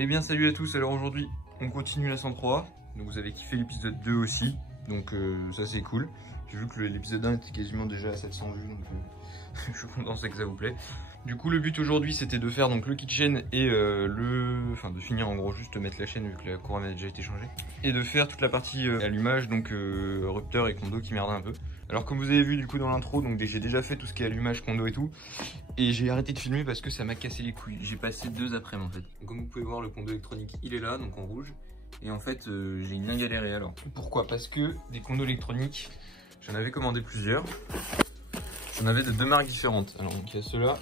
Eh bien salut à tous, alors aujourd'hui on continue la 103, donc vous avez kiffé l'épisode 2 aussi, donc ça c'est cool. J'ai vu que l'épisode 1 était quasiment déjà à 700 vues, donc je suis content que ça vous plaît. Du coup le but aujourd'hui c'était de faire donc le kitchen et enfin de finir en gros juste de mettre la chaîne vu que la couronne a déjà été changée. Et de faire toute la partie allumage, donc rupteur et condo qui merdait un peu. Alors comme vous avez vu du coup dans l'intro, donc j'ai déjà fait tout ce qui est allumage, condo et tout. Et j'ai arrêté de filmer parce que ça m'a cassé les couilles. J'ai passé 2 après-midi en fait. Donc, comme vous pouvez voir, le condo électronique il est là, donc en rouge. Et en fait j'ai bien galéré alors. Pourquoi? Parce que des condos électroniques, j'en avais commandé plusieurs. J'en avais de 2 marques différentes. Alors donc il y a ceux-là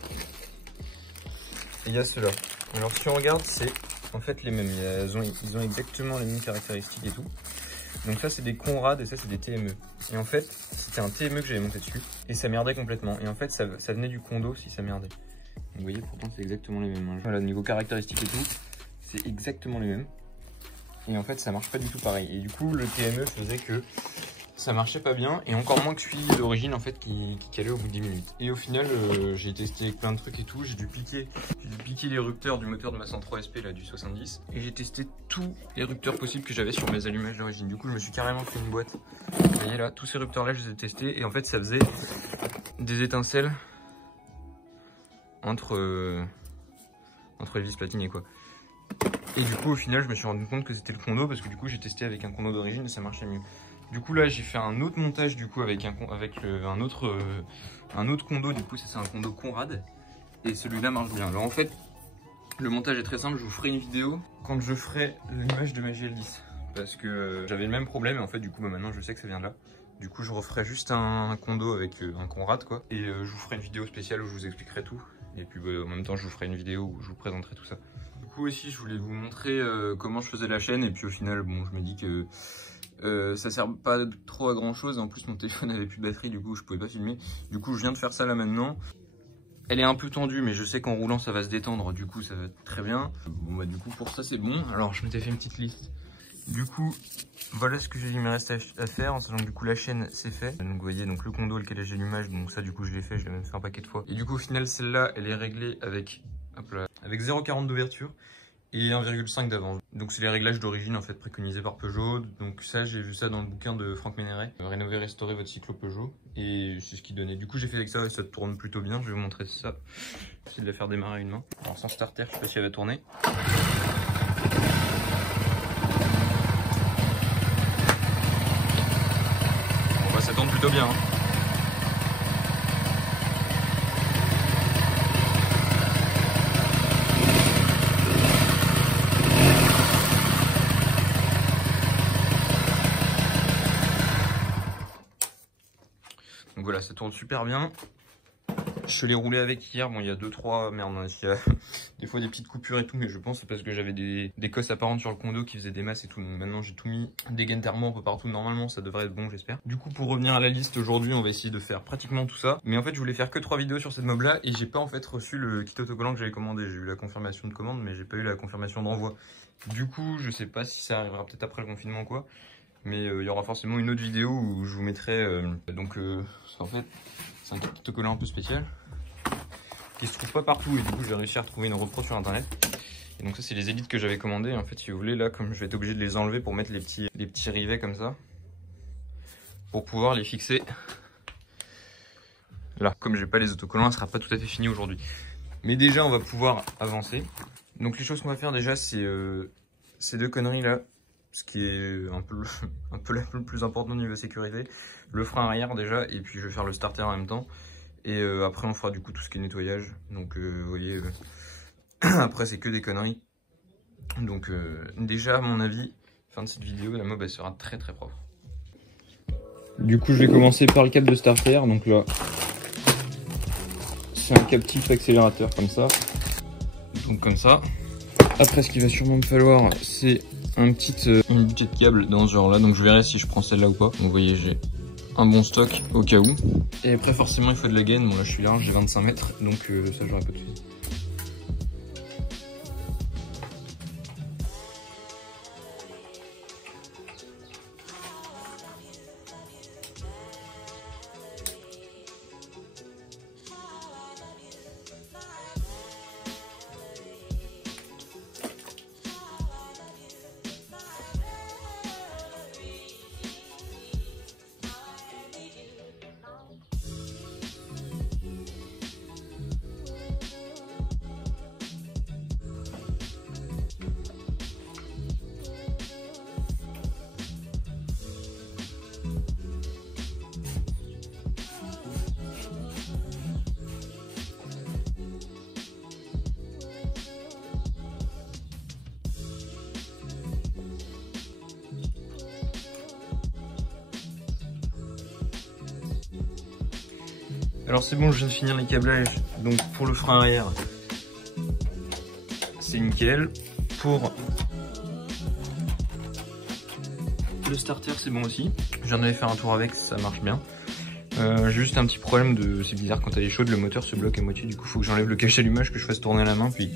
et il y a ceux-là. Alors si on regarde, c'est en fait les mêmes. Ils ont exactement les mêmes caractéristiques et tout. Donc ça c'est des Conrad et ça c'est des TME. Et en fait c'était un TME que j'avais monté dessus et ça merdait complètement. Et en fait ça venait du condo si ça merdait. Donc vous voyez pourtant c'est exactement les mêmes. Voilà, niveau caractéristiques et tout, c'est exactement les mêmes. Et en fait ça marche pas du tout pareil. Et du coup le TME faisait que ça marchait pas bien et encore moins que celui d'origine en fait qui calait au bout de 10 minutes. Et au final j'ai testé avec plein de trucs et tout, j'ai dû piquer les rupteurs du moteur de ma 103 SP là du 70 et j'ai testé tous les rupteurs possibles que j'avais sur mes allumages d'origine. Du coup je me suis carrément fait une boîte. Vous voyez là, tous ces rupteurs là je les ai testés et en fait ça faisait des étincelles entre les vis platinées quoi. Et du coup au final je me suis rendu compte que c'était le condo parce que du coup j'ai testé avec un condo d'origine et ça marchait mieux. Du coup là j'ai fait un autre montage du coup avec un autre condo, du coup ça c'est un condo Conrad et celui-là marche bien. Alors en fait le montage est très simple, je vous ferai une vidéo quand je ferai l'image de ma GL10 parce que j'avais le même problème et en fait du coup maintenant je sais que ça vient de là. Du coup je referai juste un condo avec un Conrad quoi et je vous ferai une vidéo spéciale où je vous expliquerai tout et puis en même temps je vous ferai une vidéo où je vous présenterai tout ça. Du coup aussi je voulais vous montrer comment je faisais la chaîne et puis au final bon je me dis que ça sert pas trop à grand chose. En plus mon téléphone avait plus de batterie, du coup je pouvais pas filmer. Du coup je viens de faire ça là maintenant. Elle est un peu tendue mais je sais qu'en roulant ça va se détendre, du coup ça va être très bien. Bon bah du coup pour ça c'est bon. Alors je m'étais fait une petite liste. Du coup voilà ce que il me reste à faire. En sachant que du coup la chaîne c'est fait. Donc vous voyez donc le condo, le calage d'allumage, donc ça du coup je l'ai fait, je l'ai même fait un paquet de fois. Et du coup au final celle-là elle est réglée avec, hop là, avec 0,40 d'ouverture et 1,5 d'avance. Donc c'est les réglages d'origine en fait préconisés par Peugeot. Donc ça j'ai vu ça dans le bouquin de Franck Méneret, rénover, restaurer votre cyclo Peugeot, et c'est ce qu'il donnait. Du coup j'ai fait avec ça et ça tourne plutôt bien. Je vais vous montrer ça. J'essaie de la faire démarrer à une main. Alors sans starter, je sais pas si elle va tourner. Bon bah ça tourne plutôt bien hein. Donc voilà, ça tourne super bien. Je l'ai roulé avec hier. Bon, il y a 2-3 merde, il y a des fois des petites coupures et tout, mais je pense que c'est parce que j'avais des cosses apparentes sur le condo qui faisaient des masses et tout. Donc maintenant j'ai tout mis, des gaines thermo un peu partout. Normalement ça devrait être bon, j'espère. Du coup pour revenir à la liste, aujourd'hui on va essayer de faire pratiquement tout ça. Mais en fait je voulais faire que 3 vidéos sur cette mob là et j'ai pas en fait reçu le kit autocollant que j'avais commandé. J'ai eu la confirmation de commande mais j'ai pas eu la confirmation d'envoi. Du coup je sais pas si ça arrivera peut-être après le confinement ou quoi. Mais il y aura forcément une autre vidéo où je vous mettrai en fait c'est un kit autocollant un peu spécial qui se trouve pas partout et du coup j'ai réussi à retrouver une repro sur internet. Et donc ça c'est les élites que j'avais commandées. En fait si vous voulez là, comme je vais être obligé de les enlever pour mettre les petits rivets comme ça pour pouvoir les fixer là. Comme j'ai pas les autocollants, ça sera pas tout à fait fini aujourd'hui, mais déjà on va pouvoir avancer. Donc les choses qu'on va faire déjà c'est ces deux conneries là, ce qui est un peu le plus important au niveau sécurité, le frein arrière déjà, et puis je vais faire le starter en même temps. Et après on fera du coup tout ce qui est nettoyage. Donc vous voyez, après c'est que des conneries. Donc déjà à mon avis, fin de cette vidéo, la mob elle sera très très propre. Du coup je vais commencer par le câble de starter. Donc là c'est un câble type accélérateur comme ça. Donc comme ça. Après ce qu'il va sûrement me falloir c'est une budget de câble dans ce genre là. Donc je verrai si je prends celle là ou pas. Donc vous voyez j'ai un bon stock au cas où. Et après forcément il faut de la gaine. Bon là je suis large, j'ai 25 mètres, donc ça j'aurai pas de soucis. Alors c'est bon, je viens de finir les câblages. Donc pour le frein arrière, c'est nickel. Pour le starter, c'est bon aussi. J'en avais fait un tour avec, ça marche bien. J'ai juste un petit problème de... C'est bizarre, quand elle est chaude, le moteur se bloque à moitié. Du coup, faut que j'enlève le cache allumage, que je fasse tourner à la main, puis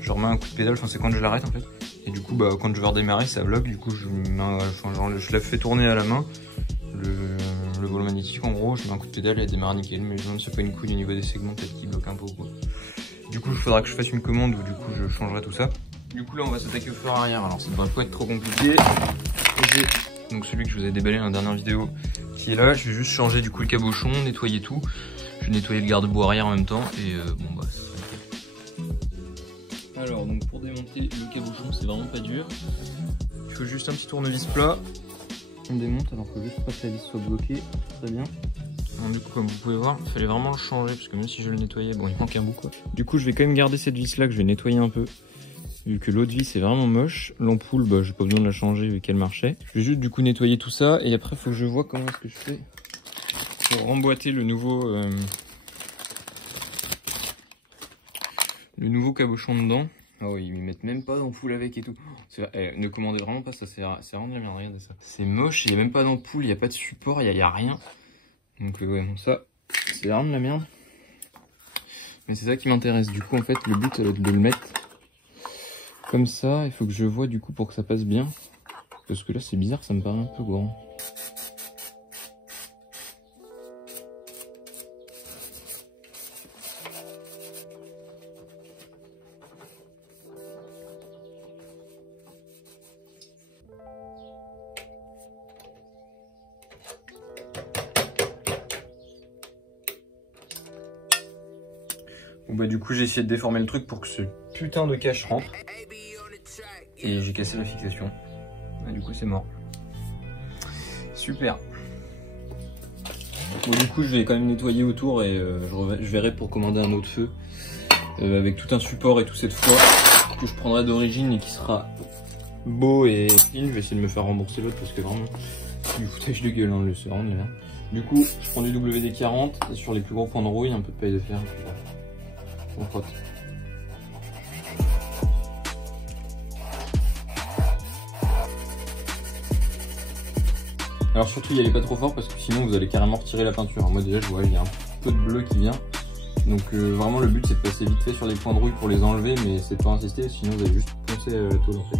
je remets un coup de pédale. Enfin, c'est quand je l'arrête en fait. Et du coup, bah, quand je vais redémarrer, ça bloque. Du coup, je la fais tourner à la main. Le volant magnétique, en gros, je mets un coup de pédale et elle démarre nickel. Mais je me demande si c'est pas une couille au niveau des segments, peut-être qu'il bloque un peu ou quoi. Du coup, il faudra que je fasse une commande où du coup, je changerai tout ça. Du coup, là, on va s'attaquer au frein arrière. Alors, ça devrait pas être trop compliqué. J'ai donc celui que je vous ai déballé dans la dernière vidéo qui est là. Je vais juste changer du coup le cabochon, nettoyer tout. Je vais nettoyer le garde-boue arrière en même temps et bon bah ça sera nickel. Alors donc pour démonter le cabochon, c'est vraiment pas dur. Il faut juste un petit tournevis plat. On démonte, alors il faut juste pas que la vis soit bloquée. Très bien. Alors, du coup, comme vous pouvez voir, il fallait vraiment le changer parce que même si je le nettoyais, bon il manque un bout quoi. Du coup je vais quand même garder cette vis là que je vais nettoyer un peu. Vu que l'autre vis est vraiment moche, l'ampoule, bah, j'ai pas besoin de la changer vu qu'elle marchait. Je vais juste du coup nettoyer tout ça et après il faut que je vois comment est-ce que je fais pour remboîter le nouveau cabochon dedans. Ah oui, ils mettent même pas d'ampoule avec et tout. Ne commandez vraiment pas ça, c'est vraiment de la merde, regardez ça. C'est moche, il n'y a même pas d'ampoule, il n'y a pas de support, il y a rien. Donc ouais, bon, ça, c'est vraiment de la merde. Mais c'est ça qui m'intéresse. Du coup, en fait, le but, ça va être de le mettre comme ça. Il faut que je vois du coup pour que ça passe bien. Parce que là, c'est bizarre, ça me paraît un peu grand. Bon bah du coup j'ai essayé de déformer le truc pour que ce putain de cache rentre. Et j'ai cassé la fixation. Et du coup c'est mort. Super. Bon du coup je vais quand même nettoyer autour et je verrai pour commander un autre feu. Avec tout un support et tout cette fois que je prendrai d'origine et qui sera beau et clean. Je vais essayer de me faire rembourser l'autre parce que vraiment c'est du foutage de gueule hein, le surround là. Du coup je prends du WD-40 et sur les plus gros points de rouille un peu de paille de fer. On frotte. Alors surtout y allez pas trop fort parce que sinon vous allez carrément retirer la peinture. Moi déjà je vois il y a un peu de bleu qui vient. Donc vraiment le but c'est de passer vite fait sur les points de rouille pour les enlever, mais c'est de pas insister sinon vous allez juste poncer la tôle en fait.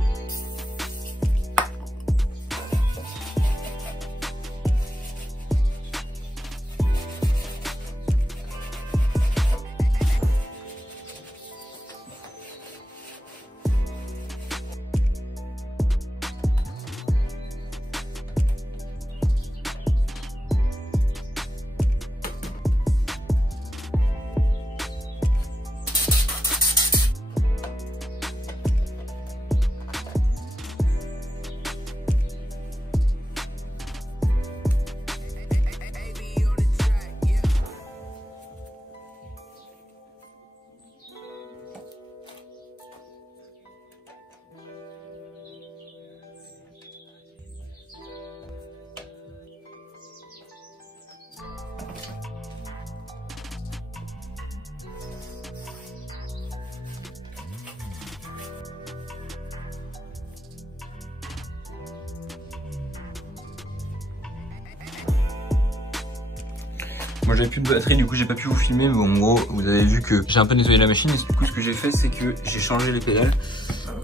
Moi j'avais plus de batterie, du coup j'ai pas pu vous filmer, mais en gros vous avez vu que j'ai un peu nettoyé la machine et du coup ce que j'ai fait c'est que j'ai changé les pédales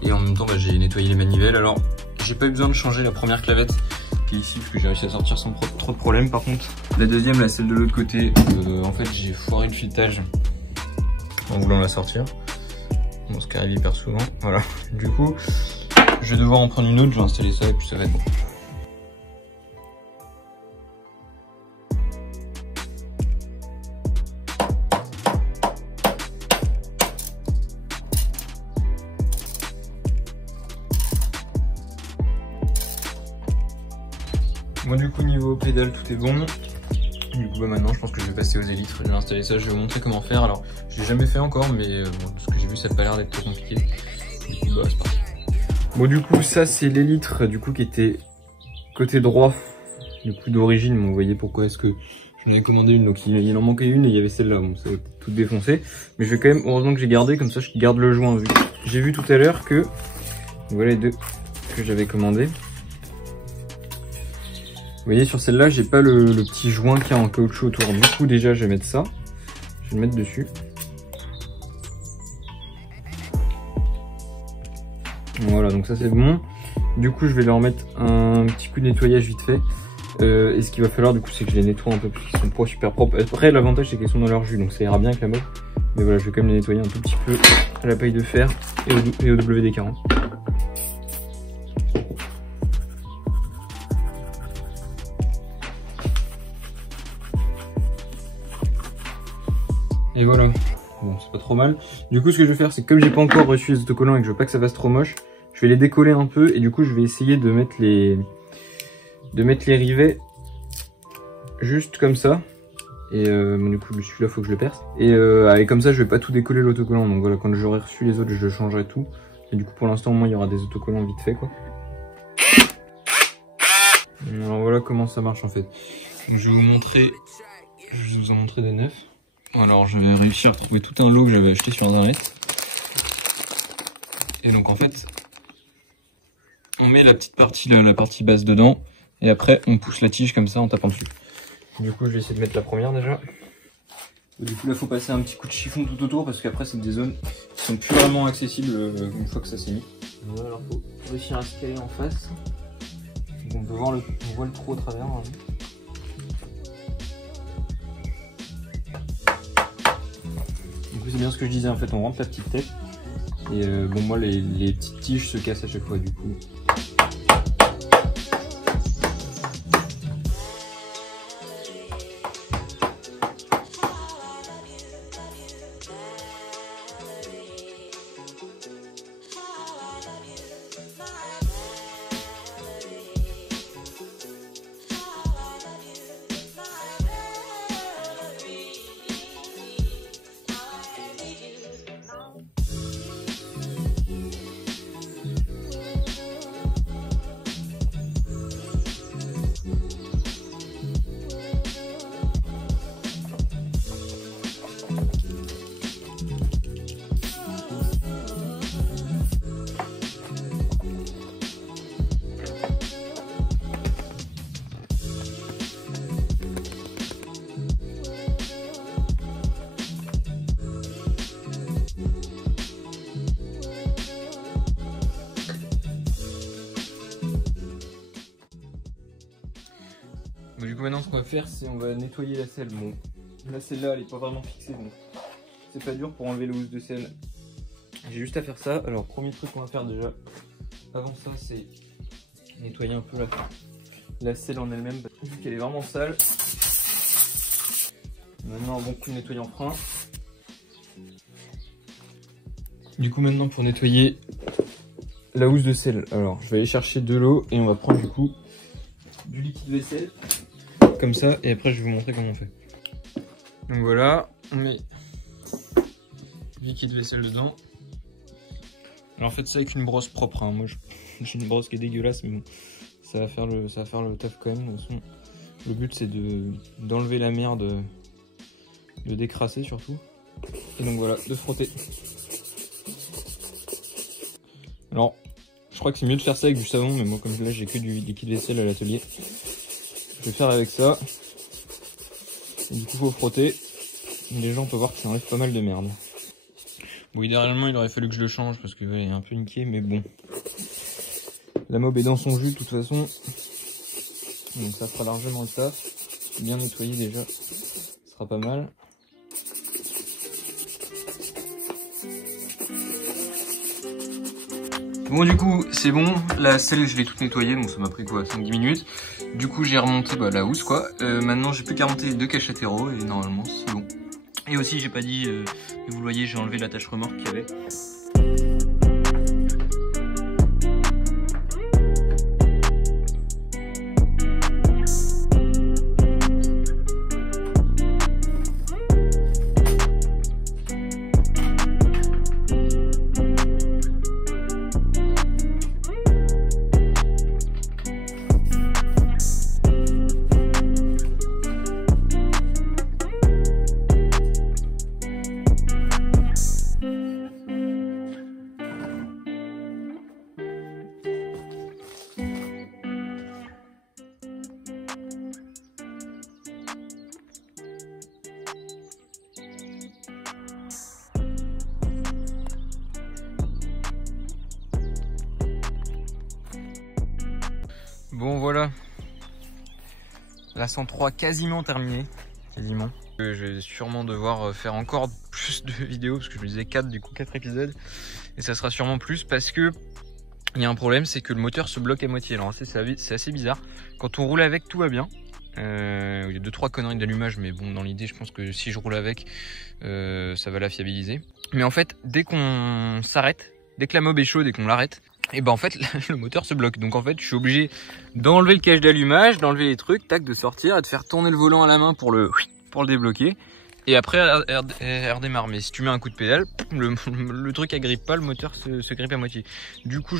et en même temps bah, j'ai nettoyé les manivelles. Alors j'ai pas eu besoin de changer la première clavette qui est ici parce que j'ai réussi à sortir sans trop de problème. Par contre la deuxième, là celle de l'autre côté, en fait j'ai foiré le filetage en voulant la sortir. Bon, ce qui arrive hyper souvent, voilà. Du coup je vais devoir en prendre une autre, je vais installer ça et puis ça va être bon. Moi du coup niveau pédale tout est bon. Du coup bah maintenant je pense que je vais passer aux élytres. Je vais installer ça, je vais vous montrer comment faire. Alors je l'ai jamais fait encore mais bon, ce que j'ai vu ça n'a pas l'air d'être trop compliqué. Du coup bah c'est parti. Bon du coup ça c'est l'élytre du coup qui était côté droit. Du coup d'origine, vous voyez pourquoi est-ce que J'en avais commandé une, donc il en manquait une et il y avait celle-là, bon ça va tout défoncer. Mais je vais quand même, heureusement que j'ai gardé, comme ça je garde le joint. Vu. J'ai vu tout à l'heure que, voilà les deux que j'avais commandé. Vous voyez sur celle-là, j'ai pas le petit joint qui a en caoutchouc autour. Du coup déjà je vais mettre ça, je vais le mettre dessus. Voilà, donc ça c'est bon. Du coup je vais leur mettre un petit coup de nettoyage vite fait. Et ce qu'il va falloir du coup c'est que je les nettoie un peu parce qu'ils sont pas super propres. Après l'avantage c'est qu'ils sont dans leur jus donc ça ira bien avec la mode. Mais voilà, je vais quand même les nettoyer un tout petit peu à la paille de fer et au WD-40. Et voilà, bon c'est pas trop mal. Du coup ce que je vais faire c'est que comme j'ai pas encore reçu les autocollants et que je veux pas que ça fasse trop moche, je vais les décoller un peu et du coup je vais essayer de mettre les rivets juste comme ça. Et du coup celui-là faut que je le perce. Et comme ça je vais pas tout décoller l'autocollant. Donc voilà, quand j'aurai reçu les autres je changerai tout. Et du coup pour l'instant au moins il y aura des autocollants vite fait quoi. Alors voilà comment ça marche en fait. Donc, je vais vous en montrer des neufs. Alors je vais réussir à trouver tout un lot que j'avais acheté sur internet. Et donc en fait on met la petite partie, la partie basse dedans. Et après on pousse la tige comme ça en tapant dessus. Du coup je vais essayer de mettre la première déjà. Et du coup là faut passer un petit coup de chiffon tout autour parce qu'après c'est des zones qui sont plus vraiment accessibles une fois que ça s'est mis. Voilà, alors faut réussir à se caler en face. Donc on voit le trou au travers. Hein. Du coup c'est bien ce que je disais, en fait on rentre la petite tête. Et bon moi les petites tiges se cassent à chaque fois du coup. Du coup maintenant ce qu'on va faire c'est on va nettoyer la selle. Bon là celle-là elle est pas vraiment fixée donc c'est pas dur pour enlever le housse de selle. J'ai juste à faire ça. Alors premier truc qu'on va faire déjà avant ça c'est nettoyer un peu la selle en elle-même vu qu'elle est vraiment sale. Maintenant un bon coup de nettoyant frein. Du coup maintenant pour nettoyer la housse de selle, alors je vais aller chercher de l'eau et on va prendre du coup du liquide vaisselle comme ça et après je vais vous montrer comment on fait. Donc voilà, on met du liquide vaisselle dedans. Alors faites ça avec une brosse propre, hein. Moi j'ai une brosse qui est dégueulasse mais bon ça va faire le taf quand même. De toute façon, le but c'est d'enlever la merde, de décrasser surtout. Et donc voilà, de frotter. Alors je crois que c'est mieux de faire ça avec du savon mais moi comme là j'ai que du liquide vaisselle à l'atelier. Je vais faire avec ça. Et du coup faut frotter. Et les gens peuvent voir que ça enlève pas mal de merde. Bon idéalement il aurait fallu que je le change parce que ouais, il est un peu niqué mais bon. La mob est dans son jus de toute façon. Donc ça fera largement le taf. Bien nettoyé déjà. Ce sera pas mal. Bon du coup c'est bon, la selle je l'ai toute nettoyée, donc ça m'a pris quoi 5-10 minutes. Du coup j'ai remonté la housse quoi. Maintenant j'ai plus qu'à remonter les deux caches latéraux et normalement c'est bon. Et aussi j'ai pas dit, mais vous le voyez j'ai enlevé l'attache remorque qu'il y avait. Bon voilà, la 103 quasiment terminée, quasiment. Je vais sûrement devoir faire encore plus de vidéos parce que je me disais 4, du coup 4 épisodes. Et ça sera sûrement plus parce que il y a un problème, c'est que le moteur se bloque à moitié. Alors c'est assez bizarre. Quand on roule avec, tout va bien. Il y a 2-3 conneries d'allumage, mais bon, dans l'idée, je pense que si je roule avec, ça va la fiabiliser. Mais en fait, dès qu'on s'arrête, dès que la mob est chaude et qu'on l'arrête, et ben en fait le moteur se bloque. Donc en fait je suis obligé d'enlever le cache d'allumage, d'enlever les trucs, tac, de sortir et de faire tourner le volant à la main pour le débloquer. Et après elle redémarre. Mais si tu mets un coup de pédale, le truc agrippe pas, le moteur se grippe à moitié. Du coup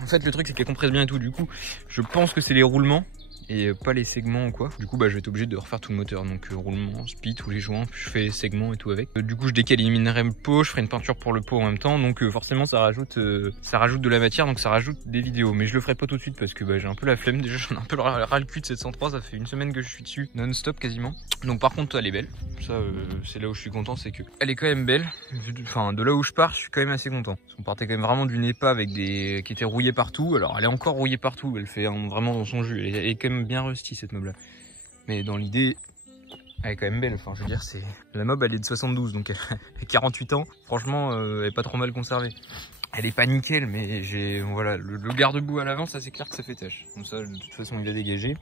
en fait le truc c'est qu'elle compresse bien et tout. Du coup je pense que c'est les roulements et pas les segments ou quoi. Du coup je vais être obligé de refaire tout le moteur. Donc roulement, speed, tous les joints, je fais les segments et tout avec. Du coup je décaliminerai le pot, je ferai une peinture pour le pot en même temps. Donc forcément ça rajoute de la matière, donc ça rajoute des vidéos. Mais je le ferai pas tout de suite parce que j'ai un peu la flemme. Déjà j'en ai un peu ras le cul de cette 103, ça fait une semaine que je suis dessus non-stop quasiment. Donc par contre elle est belle. Ça c'est là où je suis content, c'est que elle est quand même belle. Enfin de là où je pars, je suis quand même assez content. On partait quand même vraiment d'une EPA avec qui était rouillée partout. Alors elle est encore rouillée partout, elle fait vraiment dans son jus. Elle est quand même bien rusty cette mob là. Mais dans l'idée, elle est quand même belle. Enfin je veux dire, la mob elle est de 72, donc elle a 48 ans. Franchement elle est pas trop mal conservée. Elle est pas nickel, mais voilà, le garde-boue à l'avant, ça c'est clair que ça fait tâche. Donc ça de toute façon il a dégagé.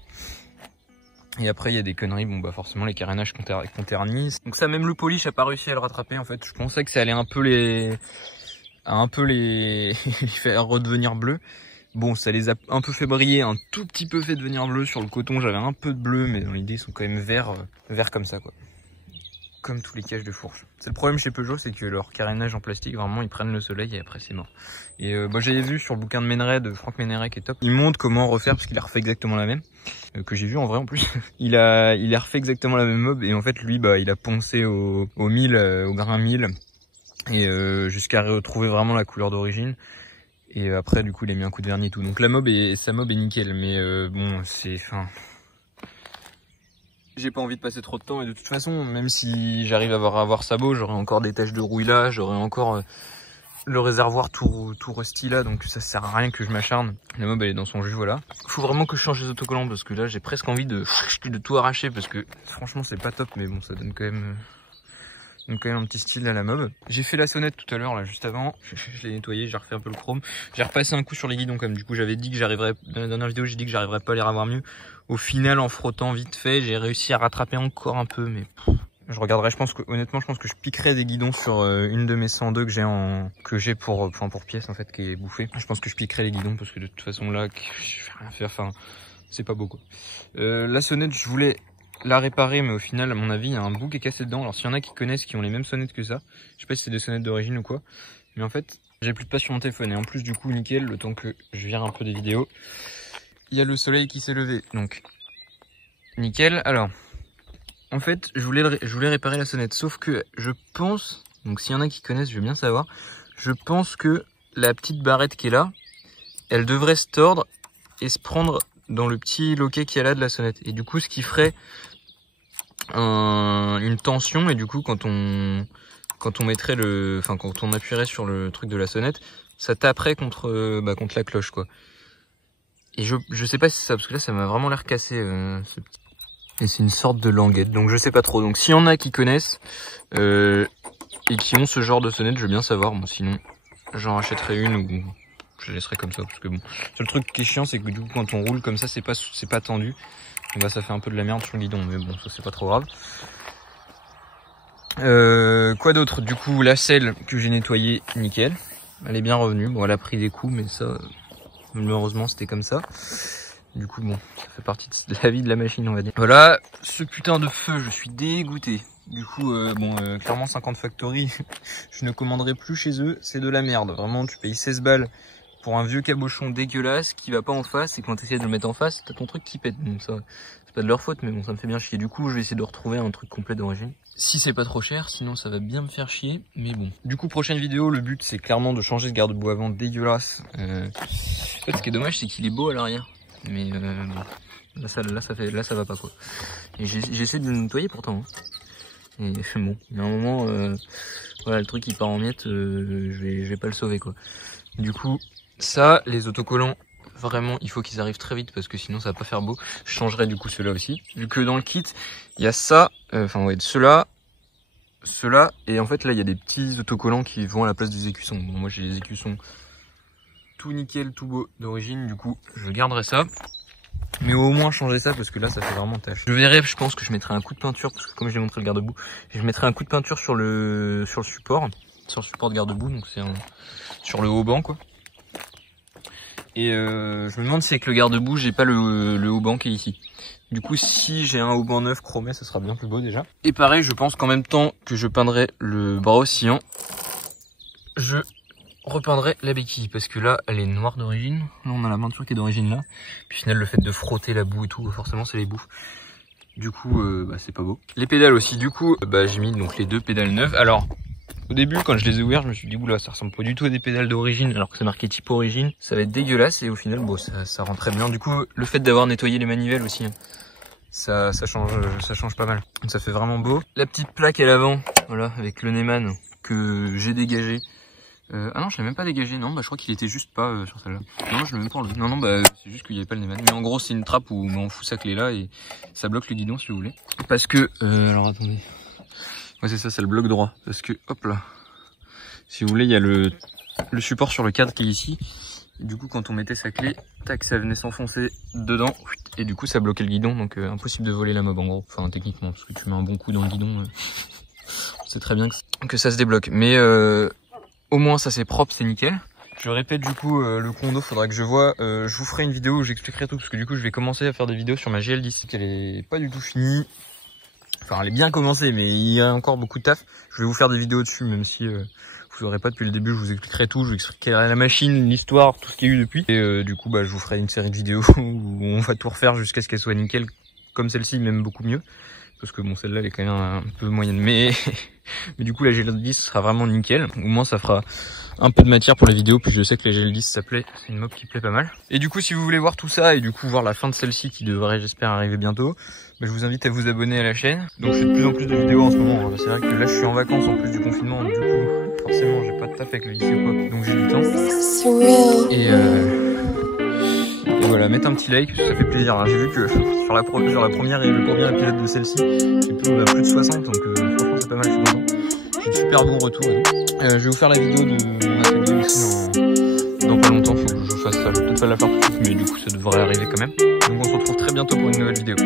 Et après il y a des conneries, bon bah forcément les carénages qu'on ternit. Donc ça, même le polish a pas réussi à le rattraper en fait. Je pensais que ça allait un peu les faire redevenir bleu. Bon, ça les a un peu fait briller, un tout petit peu fait devenir bleu. Sur le coton j'avais un peu de bleu, mais dans l'idée ils sont quand même verts comme ça quoi. Comme tous les caches de fourche. C'est le problème chez Peugeot, c'est que leur carénage en plastique, vraiment, ils prennent le soleil et après c'est mort. Et j'avais vu sur le bouquin de Méneret, de Franck Méneret qui est top, il montre comment refaire parce qu'il a refait exactement la même, que j'ai vu en vrai en plus. il a refait exactement la même mob et en fait lui, il a poncé au grain 1000 et jusqu'à retrouver vraiment la couleur d'origine. Et après du coup il a mis un coup de vernis et tout. Donc sa mob est nickel, mais bon j'ai pas envie de passer trop de temps et de toute façon, même si j'arrive à avoir sabot, j'aurai encore des taches de rouille là, j'aurai encore le réservoir tout rusty là, donc ça sert à rien que je m'acharne. La mob elle est dans son jus, voilà. Faut vraiment que je change les autocollants parce que là j'ai presque envie de tout arracher parce que franchement c'est pas top, mais bon ça donne quand même un petit style à la mob. J'ai fait la sonnette tout à l'heure là juste avant, je l'ai nettoyé, j'ai refait un peu le chrome, j'ai repassé un coup sur les guidons comme du coup j'avais dit que j'arriverais, dans la dernière vidéo j'ai dit que j'arriverais pas à les revoir mieux. Au final en frottant vite fait j'ai réussi à rattraper encore un peu, mais je regarderai, honnêtement je pense que je piquerai des guidons sur une de mes 102 que j'ai pour pièce en fait qui est bouffée. Je pense que je piquerai les guidons parce que de toute façon là je vais rien faire, c'est pas beau quoi. La sonnette je voulais la réparer, mais au final à mon avis il y a un bout qui est cassé dedans. Alors s'il y en a qui connaissent, qui ont les mêmes sonnettes que ça, je sais pas si c'est des sonnettes d'origine ou quoi, mais en fait j'ai plus de place sur mon téléphone et en plus du coup nickel, le temps que je vire un peu des vidéos, il y a le soleil qui s'est levé, donc nickel. Alors en fait je voulais réparer la sonnette, sauf que je pense, donc s'il y en a qui connaissent je veux bien savoir, je pense que la petite barrette qui est là, elle devrait se tordre et se prendre dans le petit loquet qu'il y a là de la sonnette, et du coup ce qui ferait une tension, et du coup quand on mettrait quand on appuierait sur le truc de la sonnette, ça taperait contre la cloche quoi. Et je sais pas si c'est ça, parce que là ça m'a vraiment l'air cassé et c'est une sorte de languette, donc je sais pas trop. Donc s'il y en a qui connaissent et qui ont ce genre de sonnette, je veux bien savoir. Bon sinon j'en achèterai une ou je laisserai comme ça, parce que bon, le truc qui est chiant c'est que du coup quand on roule comme ça c'est pas tendu, donc ça fait un peu de la merde sur le guidon, mais bon ça c'est pas trop grave. Quoi d'autre? Du coup la selle que j'ai nettoyée nickel, elle est bien revenue. Bon elle a pris des coups, mais ça malheureusement c'était comme ça. Du coup bon, ça fait partie de la vie de la machine on va dire. Voilà, ce putain de feu, je suis dégoûté. Du coup clairement 50 Factory, je ne commanderai plus chez eux, c'est de la merde. Vraiment tu payes 16 balles pour un vieux cabochon dégueulasse qui va pas en face, et quand tu essaies de le mettre en face, t'as ton truc qui pète. Donc ça, c'est pas de leur faute, mais bon ça me fait bien chier. Du coup je vais essayer de retrouver un truc complet d'origine, si c'est pas trop cher, sinon ça va bien me faire chier, mais bon. Du coup prochaine vidéo, le but c'est clairement de changer ce garde-boue avant dégueulasse. En fait ce qui est dommage c'est qu'il est beau à l'arrière, mais bon, là ça va pas quoi. Et j'essaie de le nettoyer pourtant hein. Et bon, il y a un moment voilà, le truc il part en miettes, je vais pas le sauver quoi. Du coup ça, les autocollants Vraiment, il faut qu'ils arrivent très vite parce que sinon ça va pas faire beau. Je changerai du coup ceux-là aussi. Vu que dans le kit, il y a ça, enfin ouais, ceux-là, et en fait là il y a des petits autocollants qui vont à la place des écussons. Bon, moi j'ai les écussons tout nickel, tout beau d'origine, du coup je garderai ça. Mais au moins changer ça parce que là ça fait vraiment tâche. Je verrai, je pense que je mettrai un coup de peinture parce que comme j'ai montré le garde-boue, je mettrai un coup de peinture sur le support de garde-boue, donc c'est sur le haut banc quoi. Et je me demande si avec le garde-boue j'ai pas le haut banc qui est ici. Du coup si j'ai un haut banc neuf chromé ça sera bien plus beau déjà. Et pareil je pense qu'en même temps que je peindrai le bras oscillant, je repeindrai la béquille parce que là elle est noire d'origine. Là on a la peinture qui est d'origine là. Puis au final le fait de frotter la boue et tout forcément ça les bouffe. Du coup c'est pas beau. Les pédales aussi du coup j'ai mis donc les 2 pédales neuves. Alors au début quand je les ai ouvertes je me suis dit oula ça ressemble pas du tout à des pédales d'origine alors que c'est marqué type origine. Ça va être dégueulasse et au final bon ça rend très bien. Du coup le fait d'avoir nettoyé les manivelles aussi hein, ça change pas mal. Donc ça fait vraiment beau. La petite plaque à l'avant voilà avec le Neyman que j'ai dégagé. Ah non je l'ai même pas dégagé, non je crois qu'il était juste pas sur celle-là. Non je l'ai même pas enlevé. Non c'est juste qu'il n'y avait pas le Neyman. Mais en gros c'est une trappe où on fout sa clé là et ça bloque le guidon si vous voulez. Parce que alors attendez. Ouais c'est ça, c'est le bloc droit. Parce que hop là. Si vous voulez il y a le support sur le cadre qui est ici. Et du coup quand on mettait sa clé, tac ça venait s'enfoncer dedans. Et du coup ça bloquait le guidon, donc impossible de voler la mob en gros. Enfin techniquement, parce que tu mets un bon coup dans le guidon. On sait très bien que ça se débloque. Mais au moins ça c'est propre, c'est nickel. Je répète du coup le condo, faudra que je vois. Je vous ferai une vidéo où j'expliquerai tout parce que du coup je vais commencer à faire des vidéos sur ma GL10 qu'elle est pas du tout finie. Enfin elle est bien commencée mais il y a encore beaucoup de taf. Je vais vous faire des vidéos dessus même si vous n'aurez pas depuis le début, je vous expliquerai tout, je vous expliquerai la machine, l'histoire, tout ce qu'il y a eu depuis. Et du coup je vous ferai une série de vidéos où on va tout refaire jusqu'à ce qu'elle soit nickel comme celle-ci, même beaucoup mieux. Parce que bon celle-là elle est quand même un peu moyenne mais du coup la GL10 sera vraiment nickel. Au moins ça fera un peu de matière pour les vidéos, puis je sais que la GL10 ça plaît, c'est une mob qui plaît pas mal. Et du coup si vous voulez voir tout ça et du coup voir la fin de celle-ci qui devrait j'espère arriver bientôt, je vous invite à vous abonner à la chaîne. Donc je fais de plus en plus de vidéos en ce moment, c'est vrai que là je suis en vacances en plus du confinement, du coup forcément j'ai pas de taf avec le lycée ou quoi, donc j'ai du temps. Et voilà, mettez un petit like, ça fait plaisir. Hein. J'ai vu que sur la première et le premier épisode de celle-ci, on a plus de 60, donc franchement c'est pas mal, je suis content. J'ai de super bons retours. Je vais vous faire la vidéo de mon atelier aussi dans pas longtemps, faut que je fasse ça. Je vais peut-être pas la faire tout de suite, mais du coup ça devrait arriver quand même. Donc on se retrouve très bientôt pour une nouvelle vidéo.